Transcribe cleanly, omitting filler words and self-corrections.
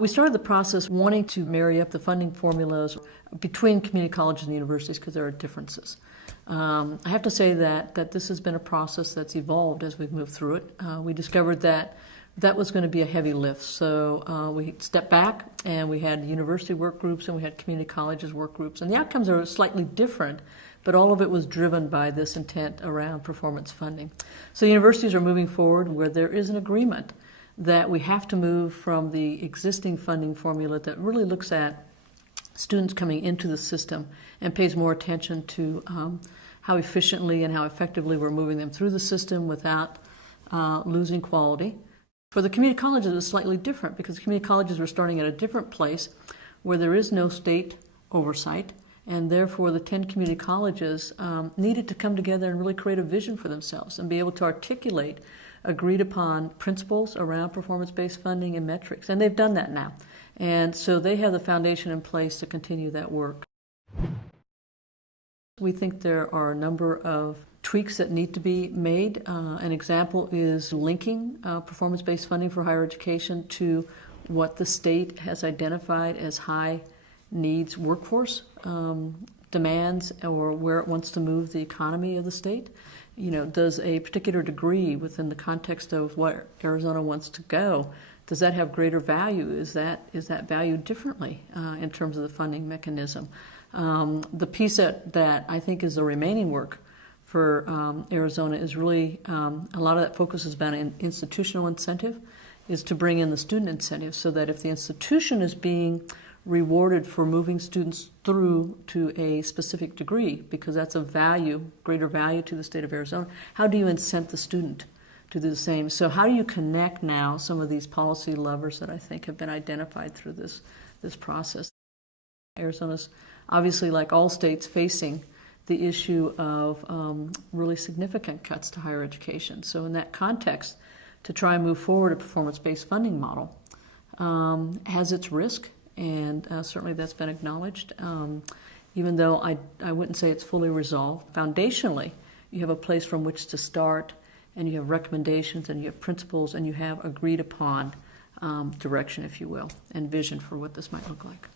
We started the process wanting to marry up the funding formulas between community colleges and universities because there are differences. I have to say that this has been a process that's evolved as we've moved through it. We discovered that was going to be a heavy lift, so we stepped back and we had university work groups and we had community colleges work groups, and the outcomes are slightly different, but all of it was driven by this intent around performance funding. So universities are moving forward where there is an agreement that we have to move from the existing funding formula that really looks at students coming into the system and pays more attention to how efficiently and how effectively we're moving them through the system without losing quality. For the community colleges, it's slightly different because community colleges were starting at a different place where there is no state oversight, and therefore the 10 community colleges needed to come together and really create a vision for themselves and be able to articulate agreed upon principles around performance-based funding and metrics. And they've done that now. And so they have the foundation in place to continue that work. We think there are a number of tweaks that need to be made. An example is linking performance-based funding for higher education to what the state has identified as high needs workforce demands, or where it wants to move the economy of the state. You know, does a particular degree within the context of what Arizona wants to go, does that have greater value? Is that valued differently in terms of the funding mechanism? The piece that I think is the remaining work for Arizona is really, a lot of that focus has been in institutional incentive, is to bring in the student incentive so that if the institution is being rewarded for moving students through to a specific degree, because that's a value, greater value to the state of Arizona, how do you incent the student to do the same? So how do you connect now some of these policy levers that I think have been identified through this process? Arizona's obviously, like all states, facing the issue of really significant cuts to higher education. So in that context, to try and move forward a performance-based funding model has its risk, and certainly that's been acknowledged. Even though I wouldn't say it's fully resolved. Foundationally, you have a place from which to start, and you have recommendations, and you have principles, and you have agreed upon direction, if you will, and vision for what this might look like.